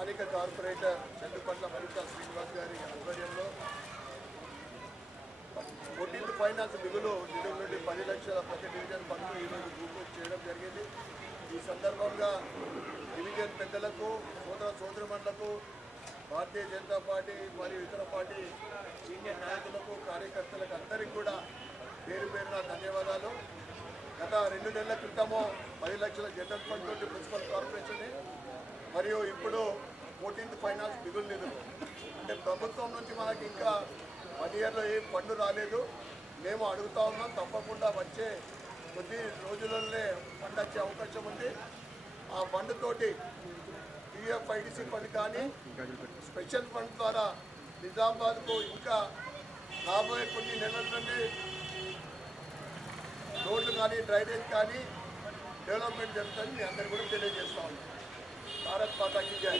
స్థానిక కార్పొరేటర్ చెందుపట్ల మల్లికా శ్రీనివాస్ గారి ఆధ్వర్యంలో 14th ఫైనాన్స్ నిధుల నుండి 10 లక్షల ప్రతి డివిజన్ ఫండ్ను ఈరోజు గ్రూప్ చేయడం జరిగింది. ఈ సందర్భంగా డివిజన్ పెద్దలకు సోదరమణులకు భారతీయ జనతా పార్టీ మరియు ఇతర పార్టీ సీనియర్ నాయకులకు కార్యకర్తలకు అందరికీ కూడా పేరు పేరున ధన్యవాదాలు. గత 2 నెలల క్రితము 10 లక్షల జనరల్ ఫండ్ నుండి మున్సిపల్ కార్పొరేషన్ మరియు ఇప్పుడు 14th ఫైనాన్స్ నిధులు అంటే ప్రభుత్వం నుంచి మనకి ఇంకా 1 ఇయర్లో ఏ ఫండ్ రాలేదు. మేము అడుగుతా ఉన్నాం, తప్పకుండా వచ్చే కొద్ది రోజులలోనే ఫండ్ వచ్చే అవకాశం ఉంది. ఆ ఫండ్ తోటి టీఎఫ్ఐడిసి ఫండ్ కానీ స్పెషల్ ఫండ్ ద్వారా నిజామాబాద్కు ఇంకా రాబోయే కొన్ని నెలల నుండి రోడ్లు కానీ డ్రైనేజ్ కానీ డెవలప్మెంట్ జరుగుతుంది. మీ అందరికీ కూడా తెలియజేస్తా ఉన్నాం. భారత్ మాతా కీ జై.